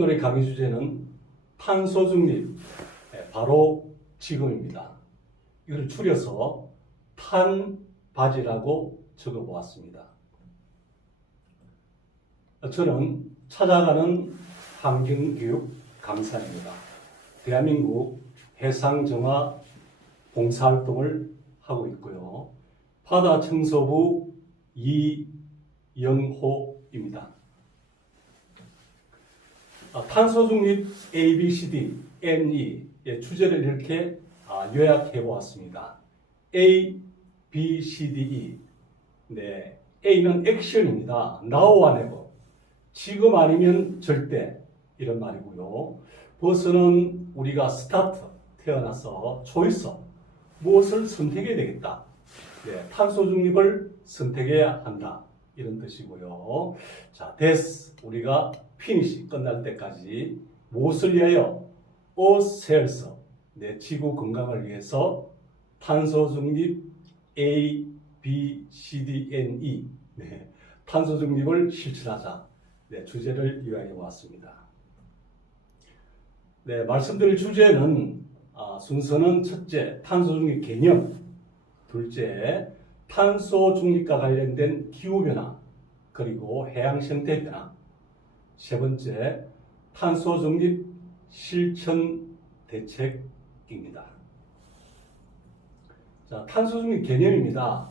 오늘의 강의 주제는 탄소 중립, 바로 지금입니다. 이걸 줄여서 탄바지라고 적어보았습니다. 저는 찾아가는 환경교육 강사입니다. 대한민국 해상정화 봉사활동을 하고 있고요. 바다청소부 이영호입니다. 탄소중립 ABCD, NE의 주제를 이렇게 요약해 보았습니다. A, B, C, D, E. 네, A는 액션입니다. Now and never. 지금 아니면 절대. 이런 말이고요. 버스는 우리가 스타트, 태어나서 초이스, 무엇을 선택해야 되겠다. 네, 탄소 중립을 선택해야 한다. 이런 뜻이고요. 자, 데스, 우리가 피니시, 끝날 때까지 무엇을 위하여? 오셀서, 네, 지구 건강을 위해서 탄소 중립 A, B, C, D, N, E. 네, 탄소 중립을 실천하자. 네, 주제를 요약해 보았습니다. 네, 말씀드릴 주제는 순서는 첫째, 탄소 중립 개념, 둘째, 탄소 중립과 관련된 기후변화, 그리고 해양 생태 변화, 세 번째, 탄소 중립 실천 대책입니다. 자, 탄소 중립 개념입니다.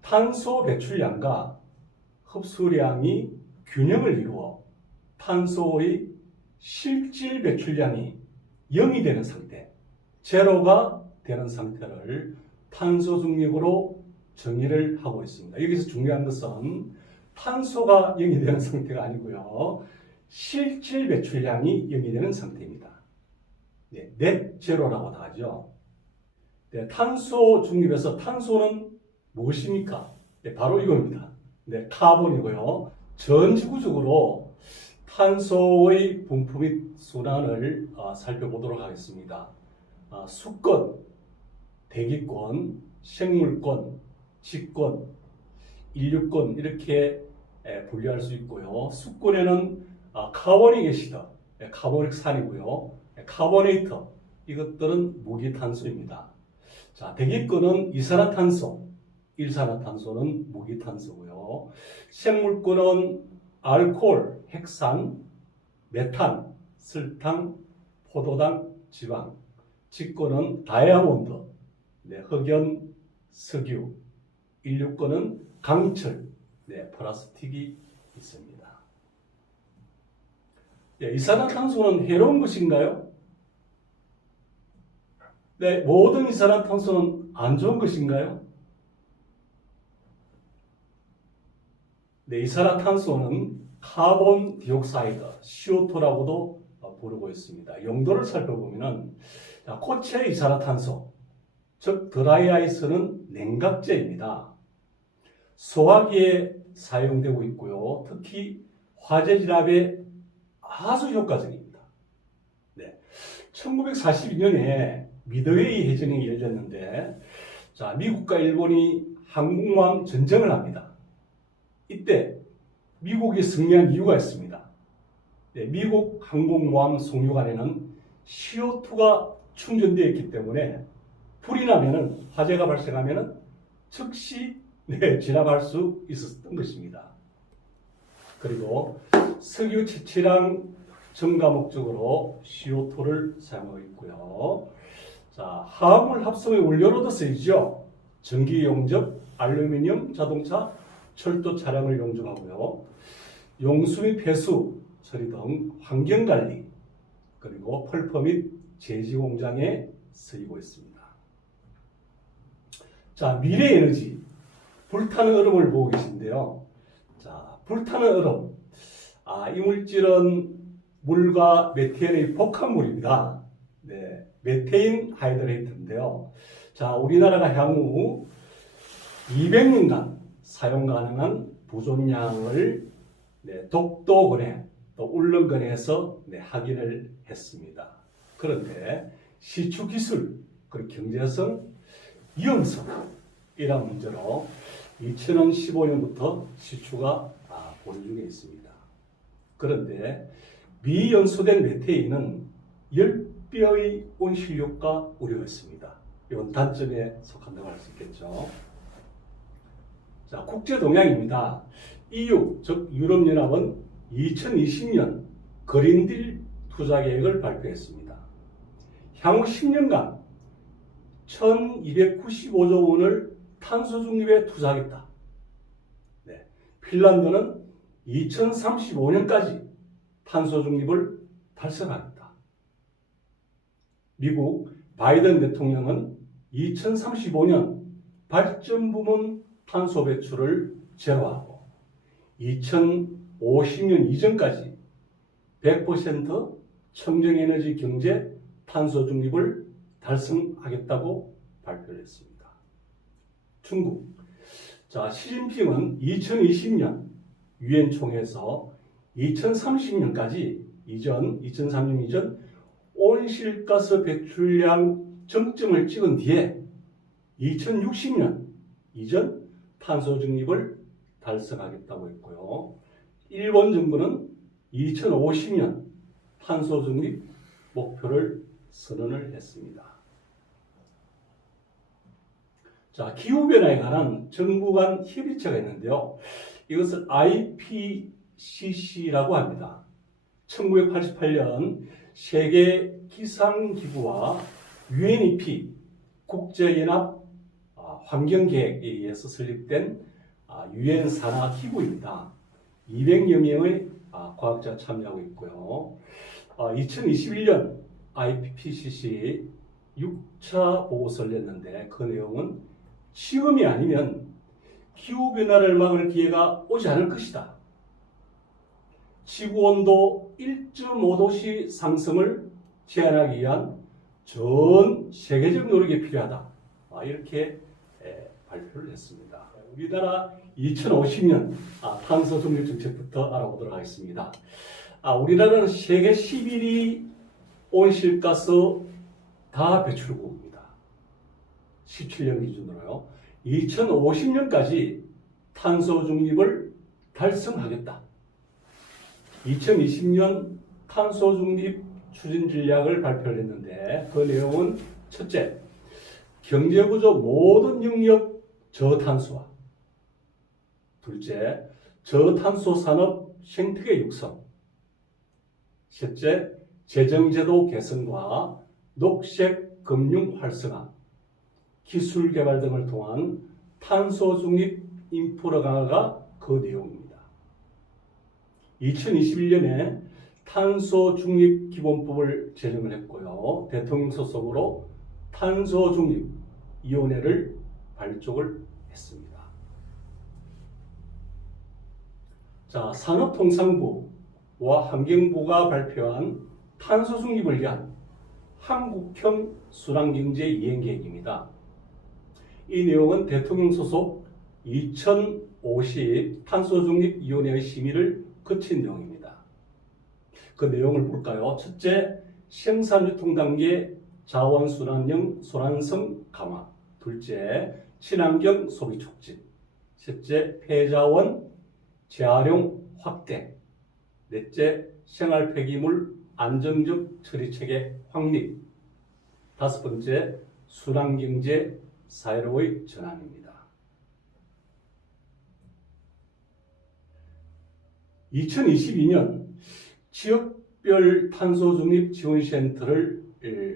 탄소 배출량과 흡수량이 균형을 이루어 탄소의 실질 배출량이 0이 되는 상태, 제로가 되는 상태를 탄소 중립으로 정의를 하고 있습니다. 여기서 중요한 것은 탄소가 0이 되는 상태가 아니고요. 실질 배출량이 0이 되는 상태입니다. 네, 넷 제로라고 다 하죠. 네, 탄소 중립에서 탄소는 무엇입니까? 네, 바로 이겁니다. 네, 카본이고요. 전 지구적으로 탄소의 분포 및 순환을 살펴보도록 하겠습니다. 수권, 대기권, 생물권, 직권, 인류권 이렇게 분류할 수 있고요. 수권에는 카보닉 애시드, 카보닉 산이고요. 카보네이터, 이것들은 무기탄소입니다. 자, 대기권은 이산화탄소, 일산화탄소는 무기탄소고요. 생물권은 알코올, 핵산, 메탄, 설탕, 포도당, 지방. 직권은 다이아몬드, 네, 흑연, 석유. 인류권은 강철, 네, 플라스틱이 있습니다. 네, 이산화탄소는 해로운 것인가요? 네, 모든 이산화탄소는 안 좋은 것인가요? 네, 이산화탄소는 카본 디옥사이드, CO2라고도 부르고 있습니다. 용도를 살펴보면 고체 이산화탄소, 즉 드라이아이스는 냉각제입니다. 소화기에 사용되고 있고요. 특히 화재 진압에 아주 효과적입니다. 네, 1942년에 미드웨이 해전이 열렸는데, 자, 미국과 일본이 항공모함 전쟁을 합니다. 이때 미국이 승리한 이유가 있습니다. 네, 미국 항공모함 송유관에는 CO2가 충전되어 있기 때문에 불이 나면은, 화재가 발생하면은 즉시 진압할 수 있었던 것입니다. 그리고 석유 채취량 증가 목적으로 CO2를 사용하고 있고요. 자, 화합물 합성의 원료로도 쓰이죠. 전기 용접, 알루미늄, 자동차, 철도 차량을 용접하고요. 용수 및 폐수 처리 등 환경관리, 그리고 펄퍼 및 제지 공장에 쓰이고 있습니다. 자, 미래 에너지, 불타는 얼음을 보고 계신데요. 자, 불타는 얼음, 이 물질은 물과 메테인의 복합물입니다. 네, 메테인 하이드레이트인데요. 자, 우리나라가 향후 200년간 사용 가능한 보존량을 독도건해 또 울릉건해에서 확인을 했습니다. 그런데 시추 기술, 그리고 경제성, 위험성이라는 문제로 2015년부터 시추가 보류 중에 있습니다. 그런데 미연소된 메테인은 10배의 온실효과 우려가 있습니다. 이건 단점에 속한다고 할 수 있겠죠. 자, 국제 동향입니다. EU, 즉 유럽연합은 2020년 그린딜 투자 계획을 발표했습니다. 향후 10년간 1295조 원을 탄소 중립에 투자하겠다. 네. 핀란드는 2035년까지 탄소 중립을 달성하겠다. 미국 바이든 대통령은 2035년 발전 부문 탄소 배출을 제로하고 2050년 이전까지 100% 청정에너지 경제 탄소 중립을 달성하겠다고 발표를 했습니다. 중국. 자, 시진핑은 2020년 유엔 총회에서 2030년까지 2030년 이전 온실가스 배출량 정점을 찍은 뒤에 2060년 이전 탄소 중립을 달성하겠다고 했고요. 일본 정부는 2050년 탄소 중립 목표를 선언을 했습니다. 자, 기후변화에 관한 정부 간 협의체가 있는데요. 이것을 IPCC라고 합니다. 1988년 세계 기상기구와 UNEP 국제연합 환경계획에 의해서 설립된 유엔 산하 기구입니다. 200여 명의 과학자 참여하고 있고요. 2021년 IPCC 6차 보고서를 냈는데 그 내용은 지금이 아니면 기후변화를 막을 기회가 오지 않을 것이다. 지구온도 1.5도씨 상승을 제한하기 위한 전 세계적 노력이 필요하다. 이렇게 발표를 했습니다. 우리나라 2050년 탄소 중립 정책부터 알아보도록 하겠습니다. 우리나라는 세계 11위 온실가스 다 배출국입니다. 17년 기준으로요. 2050년까지 탄소 중립을 달성하겠다. 2020년 탄소 중립 추진 전략을 발표를 했는데 그 내용은 첫째, 경제구조 모든 영역 저탄소화. 둘째, 저탄소 산업 생태계 육성. 셋째, 재정제도 개선과 녹색 금융 활성화, 기술 개발 등을 통한 탄소 중립 인프라 강화가 그 내용입니다. 2021년에 탄소 중립 기본법을 제정을 했고요. 대통령 소속으로 탄소 중립 위원회를 발족을 했습니다. 자, 산업통상부와 환경부가 발표한 탄소 중립을 위한 한국형 순환경제 이행계획입니다. 이 내용은 대통령 소속 2050 탄소중립위원회의 심의를 거친 내용입니다. 그 내용을 볼까요? 첫째, 생산유통 단계 자원순환형 순환성 강화. 둘째, 친환경 소비 촉진. 셋째, 폐자원 재활용 확대. 넷째, 생활 폐기물 안정적 처리 체계 확립. 다섯 번째, 순환경제 사회로의 전환입니다. 2022년 지역별 탄소 중립 지원센터를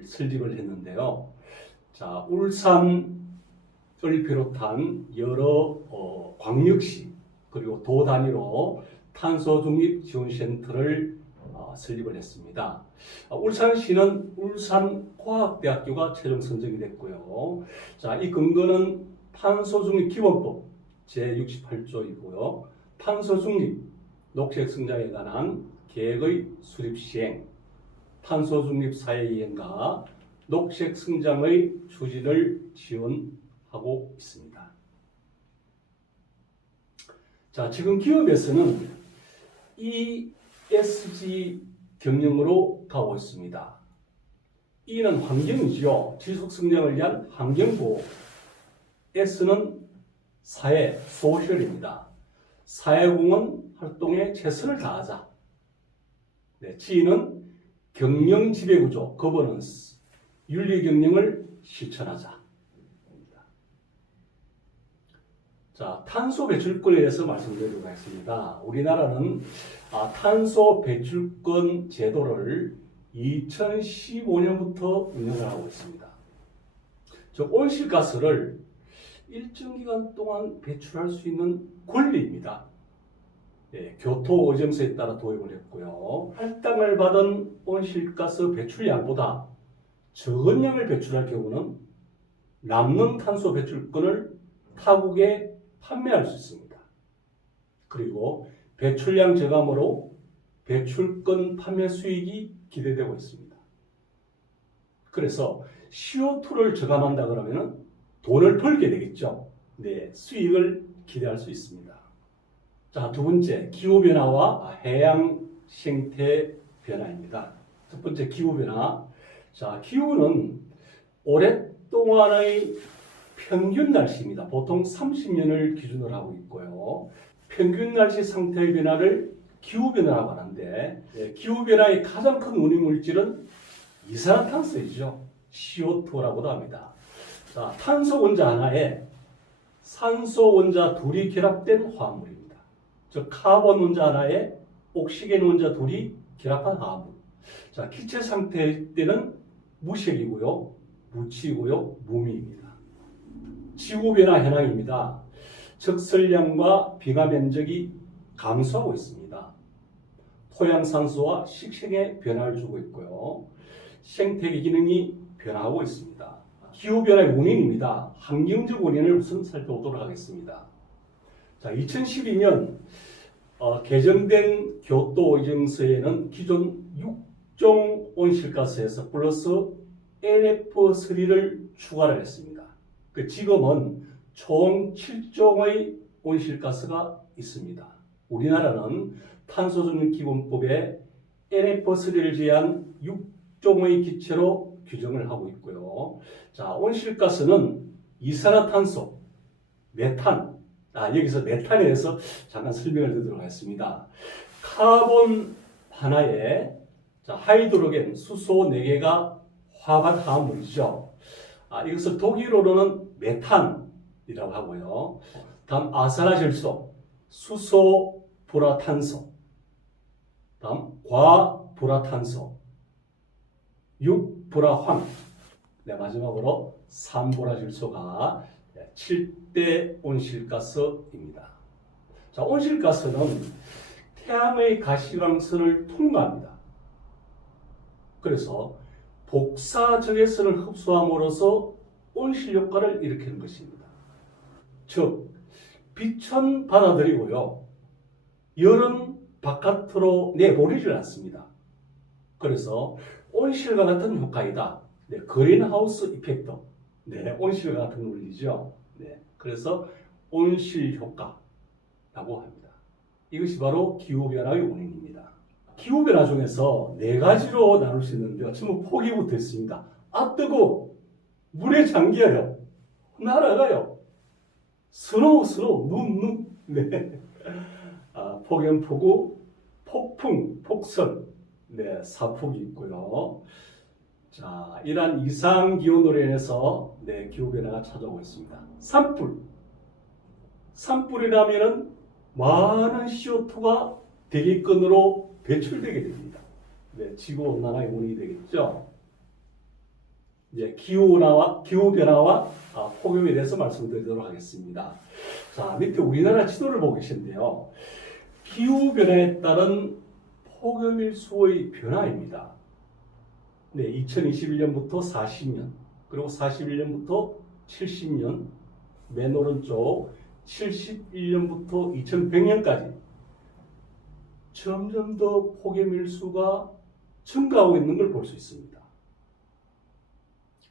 설립을 했는데요. 자, 울산을 비롯한 여러 광역시 그리고 도 단위로 탄소 중립 지원센터를 설립을 했습니다. 울산시는 울산과학대학교가 최종 선정이 됐고요. 자, 이 근거는 탄소중립 기본법 제68조이고요. 탄소중립 녹색성장에 관한 계획의 수립 시행, 탄소중립 사회 이행과 녹색성장의 추진을 지원하고 있습니다. 자, 지금 기업에서는 ESG 경영으로 가고 있습니다. E는 환경이죠. 지속성장을 위한 환경보호. S는 사회, 소셜입니다. 사회공헌 활동에 최선을 다하자. 네, G는 경영 지배구조, 거버넌스, 윤리 경영을 실천하자. 자, 탄소 배출권에 대해서 말씀드리도록 하겠습니다. 우리나라는 탄소 배출권 제도를 2015년부터 운영을 하고 있습니다. 즉, 온실가스를 일정 기간 동안 배출할 수 있는 권리입니다. 네, 교토오정서에 따라 도입을 했고요. 할당을 받은 온실가스 배출량보다 적은 양을 배출할 경우는 남는 탄소 배출권을 타국에 판매할 수 있습니다. 그리고 배출량 저감으로 배출권 판매 수익이 기대되고 있습니다. 그래서 CO2를 저감한다 그러면 돈을 벌게 되겠죠. 네, 수익을 기대할 수 있습니다. 자, 두 번째, 기후변화와 해양 생태 변화입니다. 첫 번째, 기후변화. 자, 기후는 오랫동안의 평균 날씨입니다. 보통 30년을 기준으로 하고 있고요. 평균 날씨 상태의 변화를 기후변화라고 하는데, 기후변화의 가장 큰 원인물질은 이산화탄소이죠. CO2라고도 합니다. 자, 탄소 원자 하나에 산소 원자 둘이 결합된 화합물입니다. 즉, 카본 원자 하나에 옥시겐 원자 둘이 결합한 화합물. 자, 기체 상태일 때는 무색이고요, 무치고요, 무미입니다. 지구변화 현황입니다. 적설량과 빙하 면적이 감소하고 있습니다. 토양산소와 식생에 변화를 주고 있고요. 생태계 기능이 변화하고 있습니다. 기후변화의 원인입니다. 환경적 원인을 우선 살펴보도록 하겠습니다. 자, 2012년 개정된 교토오정서에는 기존 6종 온실가스에서 플러스 NF3를 추가를 했습니다. 지금은 총 7종의 온실가스가 있습니다. 우리나라는 탄소중립기본법에 NF3를 제한 6종의 기체로 규정을 하고 있고요. 자, 온실가스는 이산화탄소, 메탄, 여기서 메탄에 대해서 잠깐 설명을 드리도록 하겠습니다. 카본 하나에 하이드로겐, 수소 4개가 화합한 화합물이죠. 이것을 독일어로는 메탄이라고 하고요. 다음 아산화질소, 수소 불화탄소, 다음 과불화탄소, 육불화황, 마지막으로 삼불화질소가 7대 온실가스입니다. 자, 온실가스는 태양의 가시광선을 통과합니다. 그래서 복사적외선을 흡수함으로써 온실 효과를 일으키는 것입니다. 즉, 빛은 받아들이고요, 열은 바깥으로 내보내질 않습니다. 그래서 온실과 같은 효과이다. 그린하우스 이펙트. 온실과 같은 원리죠. 그래서 온실 효과라고 합니다. 이것이 바로 기후변화의 원인입니다. 기후변화 중에서 4가지로 나눌 수 있는데요. 전부 폭염부터 있습니다. 뜨거워. 물에 잠겨요. 날아가요. 스노우, 눈. 폭염, 폭우, 폭풍, 폭설, 사폭이 있고요. 자, 이러한 이상 기온으로 인해서 기후변화가 찾아오고 있습니다. 산불이라면은 많은 CO2가 대기권으로 배출되게 됩니다. 지구온난화의 원인이 되겠죠. 이제 기후변화와 폭염에 대해서 말씀드리도록 하겠습니다. 자, 밑에 우리나라 지도를 보고 계신데요. 기후변화에 따른 폭염일수의 변화입니다. 2021년부터 40년, 그리고 41년부터 70년, 맨 오른쪽 71년부터 2100년까지 점점 더 폭염일수가 증가하고 있는 걸 볼 수 있습니다.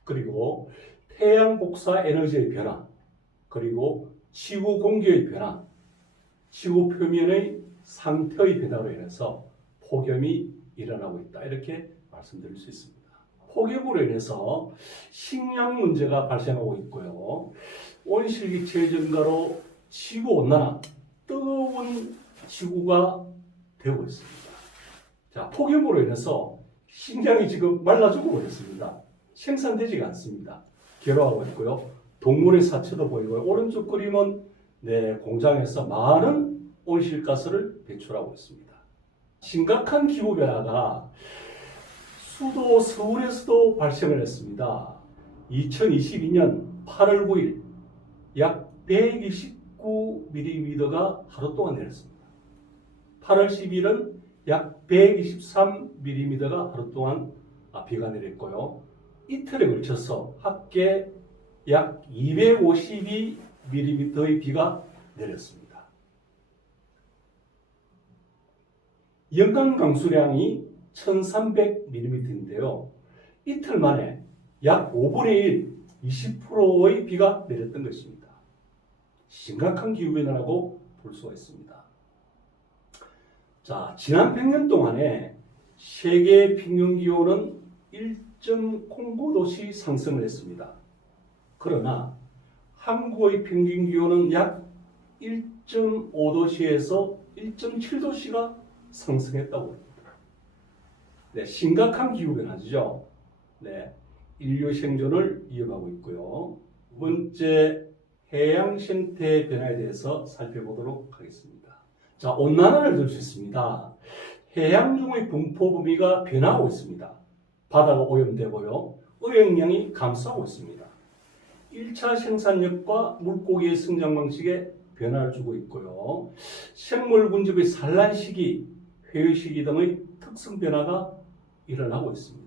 그리고 태양 복사 에너지의 변화, 그리고 지구 공기의 변화, 지구 표면의 상태의 변화로 인해서 폭염이 일어나고 있다. 이렇게 말씀드릴 수 있습니다. 폭염으로 인해서 식량 문제가 발생하고 있고요. 온실기체 증가로 지구온난화, 뜨거운 지구가 되고 있습니다. 자, 폭염으로 인해서 식량이 지금 말라 죽어버렸습니다. 생산되지가 않습니다. 결호하고 있고요. 동물의 사체도 보이고요. 오른쪽 그림은 공장에서 많은 온실가스를 배출하고 있습니다. 심각한 기후변화가 수도 서울에서도 발생을 했습니다. 2022년 8월 9일 약 129mm가 하루 동안 내렸습니다. 8월 10일은 약 123mm가 하루 동안 비가 내렸고요. 이틀에 걸쳐서 합계 약 252mm의 비가 내렸습니다. 연간 강수량이 1300mm인데요. 이틀 만에 약 5분의 1, 20%의 비가 내렸던 것입니다. 심각한 기후변화라고 볼 수가 있습니다. 자, 지난 100년 동안에 세계 평균 기온은 1.09도씩 상승을 했습니다. 그러나 한국의 평균 기온은 약 1.5도씨에서 1.7도씨가 상승했다고 합니다. 심각한 기후변화죠. 인류 생존을 위협하고 있고요. 두 번째, 해양 생태 변화에 대해서 살펴보도록 하겠습니다. 자, 온난화를 들 수 있습니다. 해양 중의 분포 범위가 변화하고 있습니다. 바다가 오염되고요. 어획량이 감소하고 있습니다. 1차 생산력과 물고기의 성장 방식에 변화를 주고 있고요. 생물 군집의 산란 시기, 회의 시기 등의 특성 변화가 일어나고 있습니다.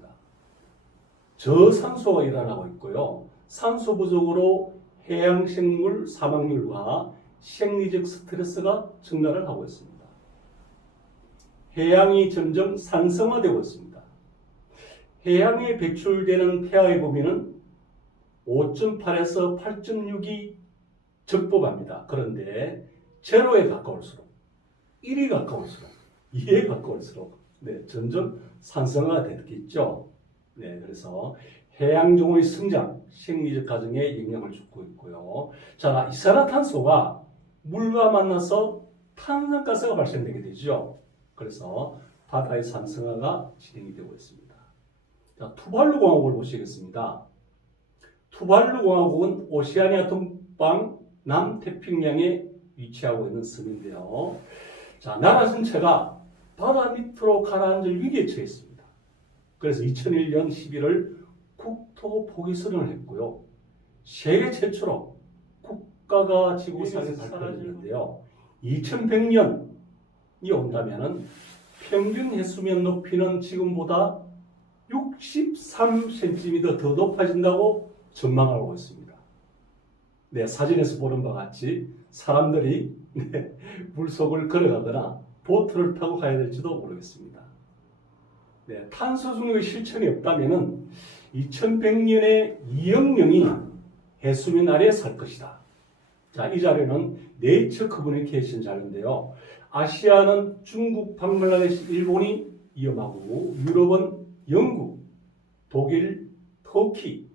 저산소가 일어나고 있고요. 산소 부족으로 해양 생물 사망률과 생리적 스트레스가 증가를 하고 있습니다. 해양이 점점 산성화되고 있습니다. 해양에 배출되는 폐하의 범위는 5.8에서 8.6이 적법합니다. 그런데 제로에 가까울수록, 1이 가까울수록, 2에 가까울수록 점점 산성화가 되겠죠. 그래서 해양종의 성장, 생리적 과정에 영향을 주고 있고요. 자, 이산화탄소가 물과 만나서 탄산가스가 발생되게 되죠. 그래서 바다의 산성화가 진행이 되고 있습니다. 자, 투발루 공화국을 보시겠습니다. 투발루 공화국은 오세아니아 동방 남태평양에 위치하고 있는 섬인데요. 자, 나라 전체가 바다 밑으로 가라앉을 위기에 처했습니다. 그래서 2001년 11월 국토 포기 선언을 했고요. 세계 최초로 국가가 지구상에 발표했는데요. 2100년이 온다면은 평균 해수면 높이는 지금보다 63cm 더 높아진다고 전망하고 있습니다. 사진에서 보는 바와 같이 사람들이 물속을 걸어가거나 보트를 타고 가야 될지도 모르겠습니다. 탄소 중립의 실천이 없다면 2100년에 2억 명이 해수면 아래에 살 것이다. 자, 이 자료는 네이처 커뮤니케이션 자료인데요. 아시아는 중국, 방글라데시, 일본이 위험하고 유럽은 영국, 독일, 터키,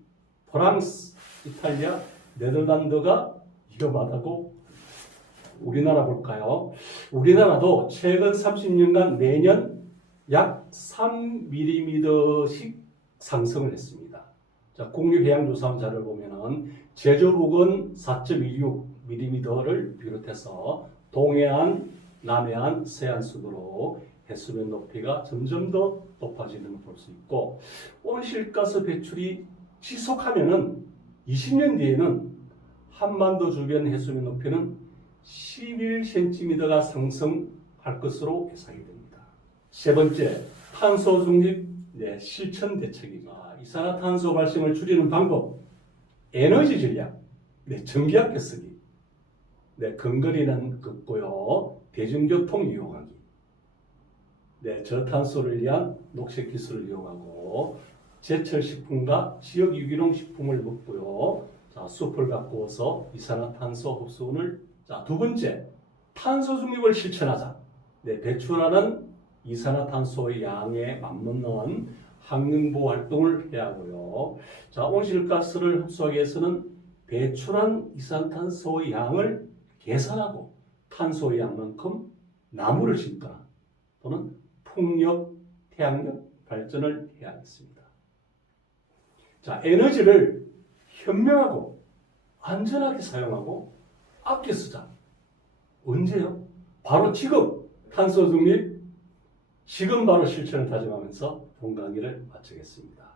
프랑스, 이탈리아, 네덜란드가 위험하다고. 우리나라 볼까요? 우리나라도 최근 30년간 매년 약 3mm씩 상승을 했습니다. 자, 국립해양조사원 자료를 보면은 제주북은 4.26mm를 비롯해서 동해안, 남해안, 서해안 순으로 해수면 높이가 점점 더 높아지는 걸 볼 수 있고, 온실가스 배출이 지속하면은 20년 뒤에는 한반도 주변 해수면 높이는 11cm가 상승할 것으로 예상이 됩니다. 세 번째, 탄소 중립 실천 대책입니다. 이산화탄소 발생을 줄이는 방법, 에너지 전략, 전기압 쓰기, 근거리는 긋고요, 대중교통 이용하기, 저탄소를 위한 녹색 기술을 이용하고, 제철 식품과 지역 유기농 식품을 먹고요, 자, 숲을 가꾸어서 이산화탄소 흡수를. 자, 두 번째, 탄소 중립을 실천하자. 배출하는 이산화탄소의 양에 맞먹는 환경보호 활동을 해야 하고요. 자, 온실가스를 흡수하기 위해서는 배출한 이산탄소의 양을 계산하고 탄소의 양만큼 나무를 심거나 또는 풍력 해양력 발전을 해야 하겠습니다. 자, 에너지를 현명하고 안전하게 사용하고 아껴 쓰자. 언제요? 바로 지금 탄소 중립 지금 바로 실천을 다짐하면서 본 강의를 마치겠습니다.